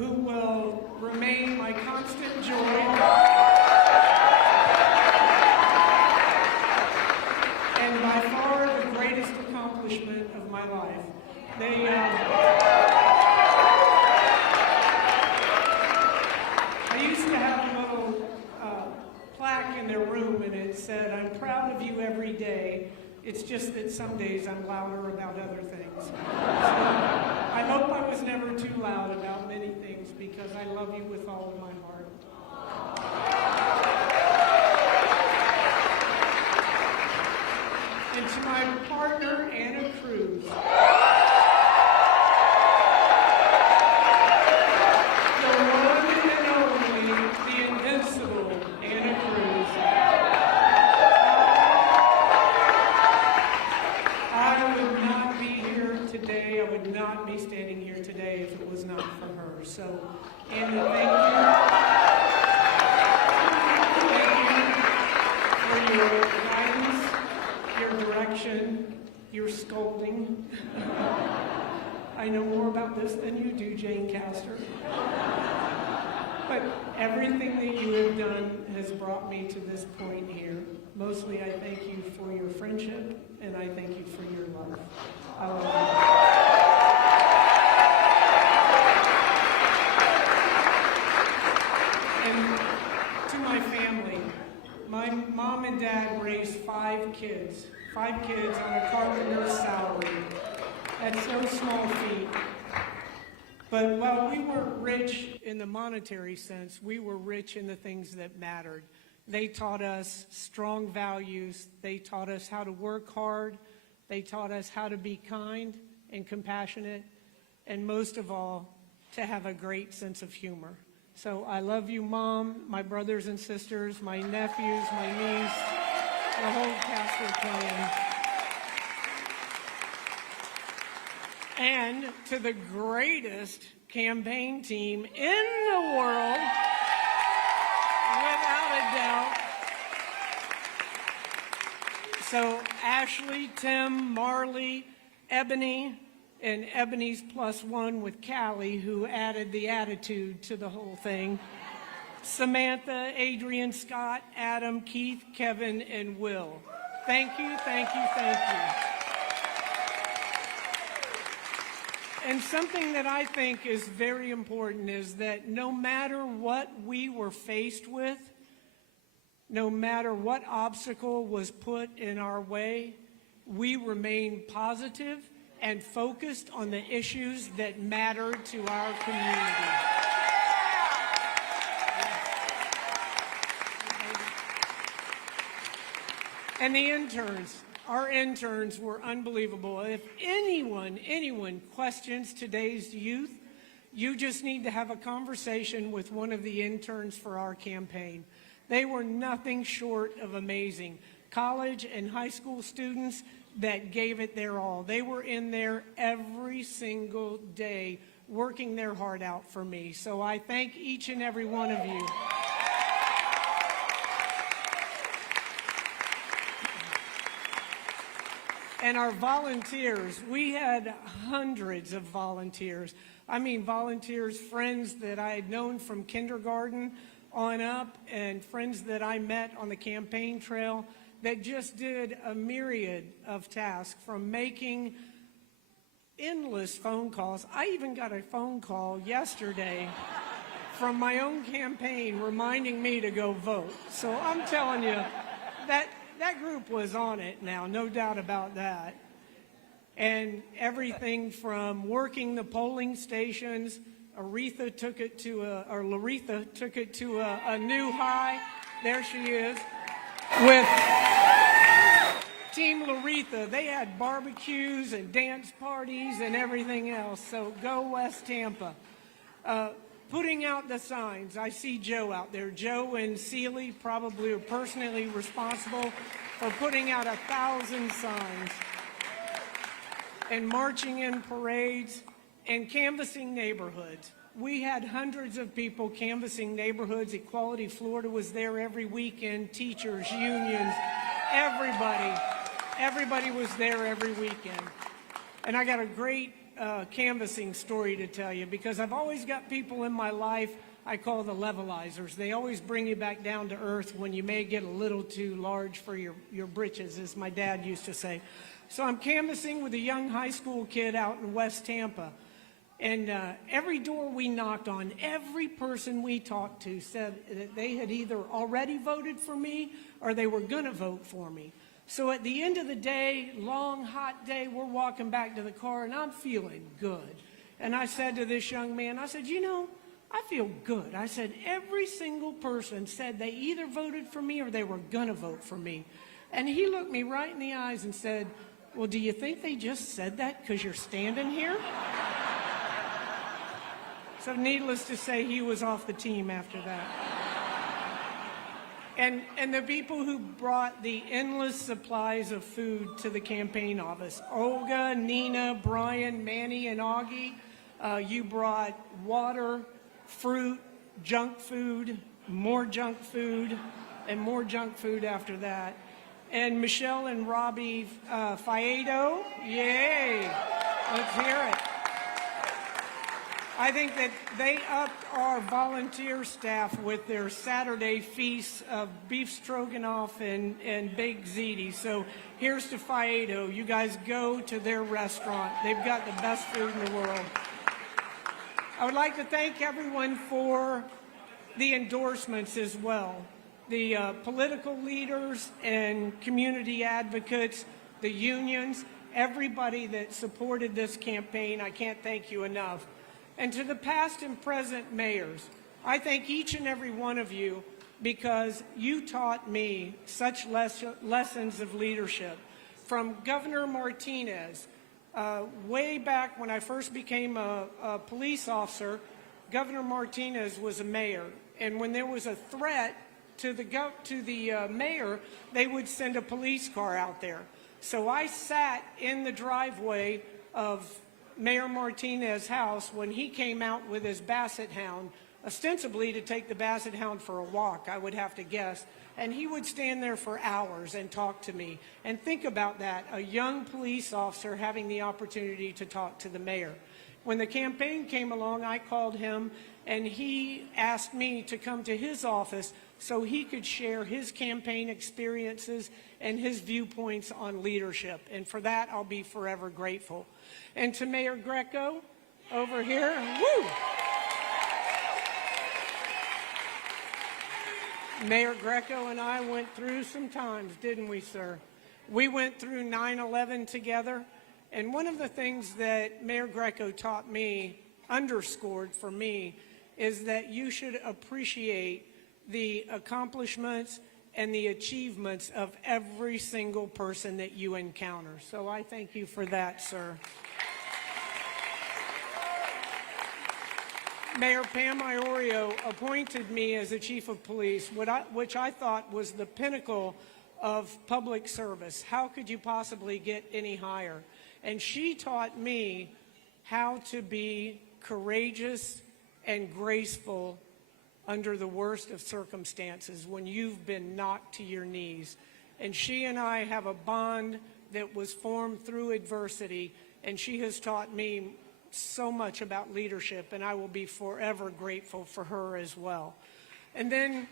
who will remain my constant joy and by far the greatest accomplishment of my life. I used to have a little plaque in their room, and it said, "I'm proud of you every day. It's just that some days I'm louder about other things." So I hope I was never too loud about many things, because I love you with all of my heart. And to my partner, Anna Cruz, the one and only, the invincible Anna Cruz. I would not be here today, I would not be standing here today if it was not for her. So, Anna, thank you. Thank you for your guidance, your direction, your scolding. I know more about this than you do, Jane Castor. But everything that you have done has brought me to this point here. Mostly, I thank you for your friendship, and I thank you for your love. I love you. And to my family, my mom and dad raised 5 kids on a carpenter's salary. That's no small feat. But while we weren't rich in the monetary sense, we were rich in the things that mattered. They taught us strong values. They taught us how to work hard. They taught us how to be kind and compassionate, and most of all, to have a great sense of humor. So I love you, Mom, my brothers and sisters, my nephews, my niece, the whole Castor clan. And to the greatest campaign team in the world, without a doubt. So Ashley, Tim, Marley, Ebony, and Ebony's +1 with Callie, who added the attitude to the whole thing. Samantha, Adrian, Scott, Adam, Keith, Kevin, and Will. Thank you, thank you, thank you. And something that I think is very important is that no matter what we were faced with, no matter what obstacle was put in our way, we remained positive and focused on the issues that mattered to our community. And the interns, our interns were unbelievable. If anyone questions today's youth, you just need to have a conversation with one of the interns for our campaign. They were nothing short of amazing. College and high school students that gave it their all. They were in there every single day, working their heart out for me. So I thank each and every one of you. And our volunteers, we had hundreds of volunteers. I mean, volunteers, friends that I had known from kindergarten on up, and friends that I met on the campaign trail that just did a myriad of tasks, from making endless phone calls. I even got a phone call yesterday from my own campaign reminding me to go vote. So I'm telling you, that group was on it now, no doubt about that. And everything from working the polling stations, Laretha took it to a new high. There she is. With Team Laretha, they had barbecues and dance parties and everything else. So go West Tampa. Putting out the signs. I see Joe out there. Joe and Seeley probably are personally responsible for putting out 1,000 signs and marching in parades and canvassing neighborhoods. We had hundreds of people canvassing neighborhoods. Equality Florida was there every weekend. Teachers, unions, everybody was there every weekend. And I got a great canvassing story to tell you, because I've always got people in my life I call the levelizers. They always bring you back down to earth when you may get a little too large for your britches, as my dad used to say. So I'm canvassing with a young high school kid out in West Tampa. And every door we knocked on, every person we talked to said that they had either already voted for me or they were going to vote for me. So at the end of the day, long, hot day, we're walking back to the car, and I'm feeling good. And I said to this young man, I said, you know, I feel good. I said, every single person said they either voted for me or they were going to vote for me. And he looked me right in the eyes and said, well, do you think they just said that because you're standing here? So needless to say, he was off the team after that. And the people who brought the endless supplies of food to the campaign office, Olga, Nina, Brian, Manny, and Augie, you brought water, fruit, junk food, more junk food, and more junk food after that. And Michelle and Robbie Fiedo, yay, let's hear it. I think that they upped our volunteer staff with their Saturday feasts of beef stroganoff and baked ziti. So here's to Fiedo. You guys go to their restaurant. They've got the best food in the world. I would like to thank everyone for the endorsements as well. The political leaders and community advocates, the unions, everybody that supported this campaign, I can't thank you enough. And to the past and present mayors, I thank each and every one of you because you taught me such lessons of leadership. From Governor Martinez, way back when I first became a police officer, Governor Martinez was a mayor. And when there was a threat to the mayor, they would send a police car out there. So I sat in the driveway of Mayor Martinez's house when he came out with his basset hound, ostensibly to take the basset hound for a walk, I would have to guess. And he would stand there for hours and talk to me. And think about that, a young police officer having the opportunity to talk to the mayor. When the campaign came along, I called him, and he asked me to come to his office so he could share his campaign experiences and his viewpoints on leadership. And for that, I'll be forever grateful. And to Mayor Greco over here, woo! Mayor Greco and I went through some times, didn't we, sir? We went through 9/11 together, and one of the things that Mayor Greco taught me, underscored for me, is that you should appreciate the accomplishments and the achievements of every single person that you encounter. So I thank you for that, sir. Mayor Pam Iorio appointed me as the chief of police, which I thought was the pinnacle of public service. How could you possibly get any higher? And she taught me how to be courageous and graceful under the worst of circumstances when you've been knocked to your knees. And she and I have a bond that was formed through adversity, and she has taught me so much about leadership, and I will be forever grateful for her as well. And then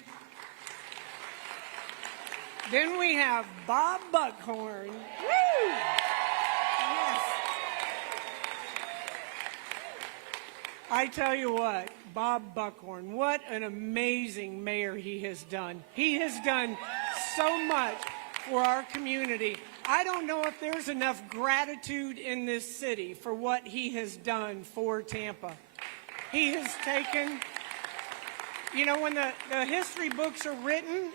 we have Bob Buckhorn. Woo! Yes. I tell you what, Bob Buckhorn, what an amazing mayor he has done. He has done so much for our community. I don't know if there's enough gratitude in this city for what he has done for Tampa. He has taken, you know, when the history books are written,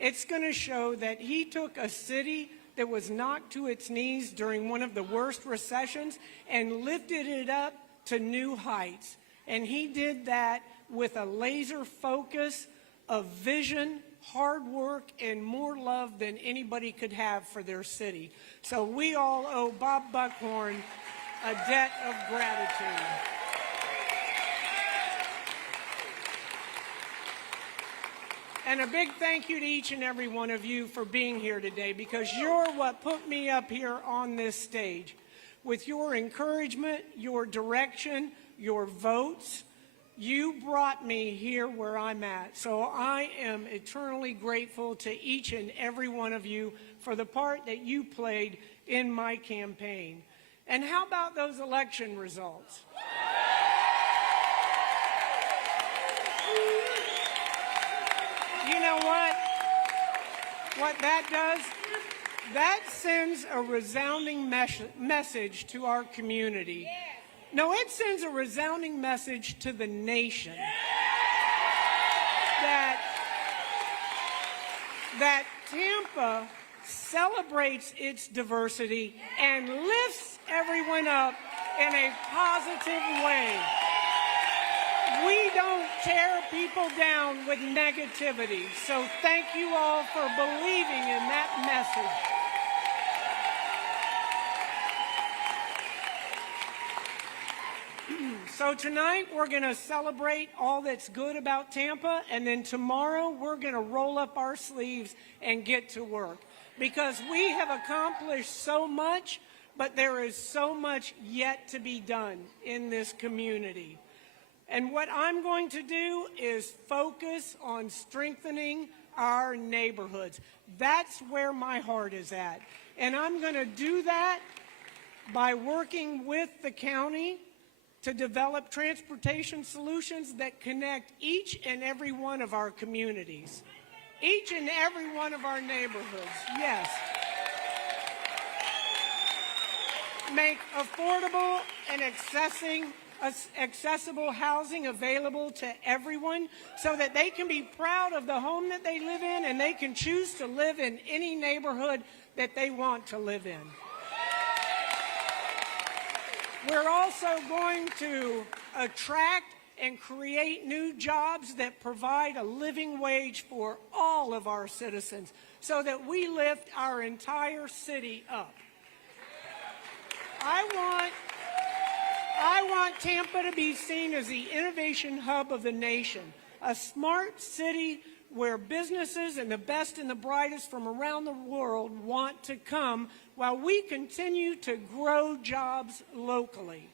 it's going to show that he took a city that was knocked to its knees during one of the worst recessions and lifted it up to new heights. And he did that with a laser focus of vision, hard work, and more love than anybody could have for their city. So we all owe Bob Buckhorn a debt of gratitude. And a big thank you to each and every one of you for being here today, because you're what put me up here on this stage. with your encouragement, your direction, your votes. You brought me here where I'm at. So I am eternally grateful to each and every one of you for the part that you played in my campaign. And how about those election results? You know what? What that does? That sends a resounding message to our community. No, it sends a resounding message to the nation that Tampa celebrates its diversity and lifts everyone up in a positive way. We don't tear people down with negativity. So thank you all for believing in that message. So tonight we're going to celebrate all that's good about Tampa, and then tomorrow we're going to roll up our sleeves and get to work. Because we have accomplished so much, but there is so much yet to be done in this community. And what I'm going to do is focus on strengthening our neighborhoods. That's where my heart is at. And I'm going to do that by working with the county to develop transportation solutions that connect each and every one of our communities. Each and every one of our neighborhoods, yes. Make affordable and accessible housing available to everyone so that they can be proud of the home that they live in and they can choose to live in any neighborhood that they want to live in. We're also going to attract and create new jobs that provide a living wage for all of our citizens so that we lift our entire city up. I want Tampa to be seen as the innovation hub of the nation, a smart city where businesses and the best and the brightest from around the world want to come while we continue to grow jobs locally.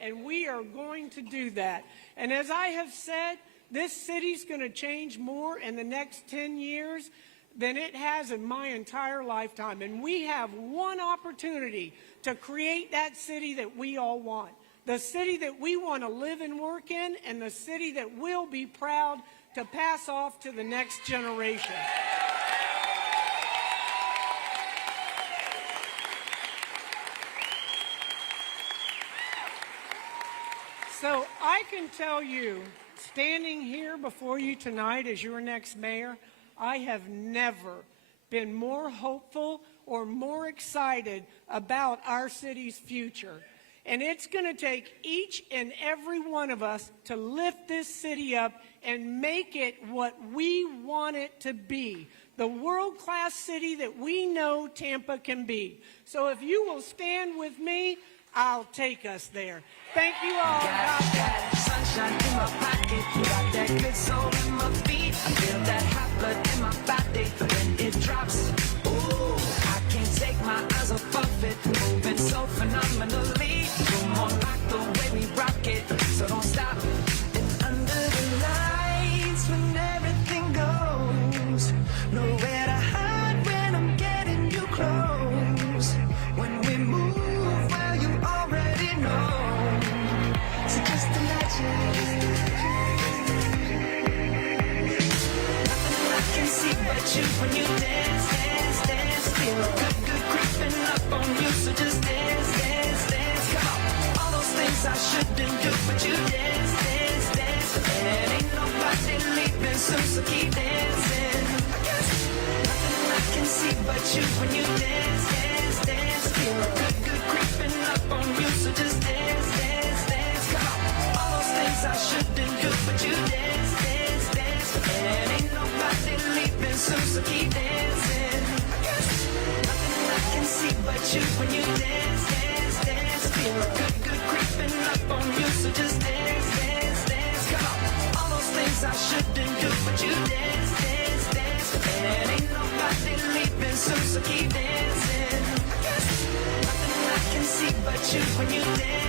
And we are going to do that. And as I have said, this city's going to change more in the next 10 years than it has in my entire lifetime. And we have one opportunity to create that city that we all want. The city that we want to live and work in, and the city that we'll be proud to pass off to the next generation. So I can tell you, standing here before you tonight as your next mayor, I have never been more hopeful or more excited about our city's future. And it's going to take each and every one of us to lift this city up and make it what we want it to be, the world-class city that we know Tampa can be. So if you will stand with me, I'll take us there. Thank you all. Got that sunshine in my pocket, got that good soul in my feet. I feel that hot blood in my body when it drops. Ooh, I can't take my eyes off of it, moving so phenomenally. Come on, like the way we rock it, so don't stop. And under the lights, when everything goes, nowhere to hide when I'm getting you close. When we move, well, you already know. So just imagine. Nothing I can see but you when you dance, dance, dance. Feel good, good creeping up on you. So just dance, dance, dance. Come on. All those things I shouldn't do, but you dance, dance, dance. And ain't nobody leaving soon, so keep dancing. Nothing I can see but you when you dance, dance, dance. Feel good, good creeping up on you. So just dance, dance, dance. Come on. All those things I shouldn't do, but you dance, dance, dance. And ain't nobody leaving soon, so keep dancing. Nothing I can see but you when you dance, dance, dance. Feel good, good creeping up on you. So just dance, dance, dance. Come on. All those things I shouldn't do, but you dance, dance, dance. And ain't nobody leaving soon, so keep dancing. you when you dance.